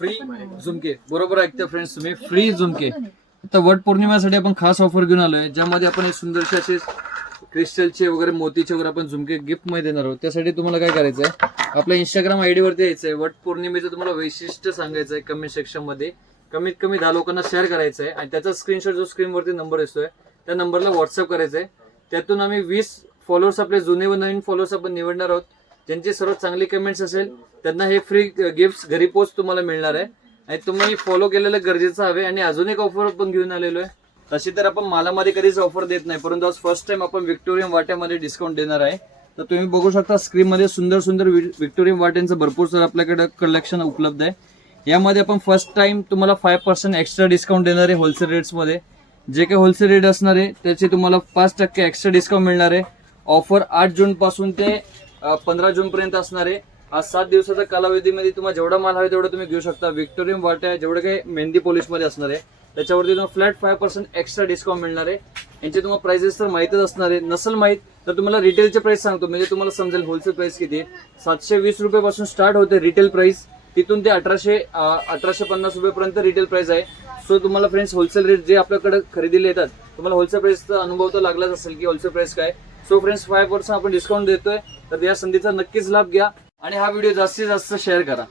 Free झुमके. बरोबर ऐकता फ्रेंड्स तुम्ही, फ्री झुमके. आता वट पौर्णिमेसाठी आपण खास ऑफर घेऊन आलोय, ज्यामध्ये आपण एक सुंदरसे असे क्रिस्टलचे वगैरे मोतीचे वगैरे आपण झुमके गिफ्ट मध्ये देणार आहोत. त्यासाठी तुम्हाला काय करायचंय, आपल्या इंस्टाग्राम आयडी वरती यायचंय. वट पौर्णिमेचं तुम्हाला वैशिष्ट्य सांगायचंय कमेंट सेक्शन मध्ये. कमीत कमी 10 लोकांना शेअर करायचंय आणि त्याचा स्क्रीनशॉट जो स्क्रीनवरती नंबर दिसतोय त्या नंबरला व्हॉट्सअप करायचंय. त्यातून आम्ही 20 फॉलोअर्स, आपले जुने व नवीन फॉलोअर्स आपण निवडणार आहोत. ज्यांची सर्वात चांगली कमेंट्स असेल त्यांना हे फ्री गिफ्ट घरी पोच तुम्हाला मिळणार आहे. आणि तुम्ही फॉलो केलेलं गरजेचं हवे. आणि अजून एक ऑफर पण घेऊन आलेलो आहे. तशी तर आपण मालामध्ये कधीच ऑफर देत नाही, परंतु आज फर्स्ट टाइम आपण व्हिक्टोरियम वाट्यामध्ये डिस्काउंट देणार आहे. तर तुम्ही बघू शकता स्क्रीन मध्ये सुंदर सुंदर व्हिक्टोरियम वाट्यांचं भरपूर सर आपल्याकडे कलेक्शन उपलब्ध आहे. यामध्ये आपण फर्स्ट टाइम तुम्हाला 5% एक्स्ट्रा डिस्काउंट देणार आहे होलसेल रेट्समध्ये. जे काही होलसेल रेट असणार आहे त्याचे तुम्हाला 5% एक्स्ट्रा डिस्काउंट मिळणार आहे. ऑफर 8 जून पासून ते 15 जून पर्यंत असणार आहे. आज 7 दिवसाच्या कालावधीमध्ये तुम्हाला जेवढा माल हवा तेवढा तुम्ही घेऊ शकता. व्हिक्टोरियम वाट्या जेवढं काही मेहंदी पॉलिश मध्ये असणार आहे त्याच्यावरती तुम्हाला फ्लॅट 5% एक्स्ट्रा डिस्काउंट मिळणार आहे. यांचे तुम्हाला प्राइसेस तर माहितच असणार आहे. नसेल माहित तर तुम्हाला रिटेलचे प्राइस सांगतो, म्हणजे तुम्हाला समजेल होलसेल प्राइस किती आहे. 720 रुपयापासून स्टार्ट होते रिटेल प्राइस, तिथून ते 1850 रुपयापर्यंत रिटेल प्राइस आहे. सो तुम्हाला फ्रेंड्स होलसेल रेट जे आपल्याकडे खरेदीला येतात तुम्हाला होलसेल प्राइसचा अनुभव तर लागलाच असेल की होलसेल प्राइस काय. सो फ्रेंड्स 5% आपण डिस्काउंट देतोय, तर या संधीचा नक्कीच लाभ घ्या आणि हा व्हिडिओ जास्तीत जास्त शेअर करा.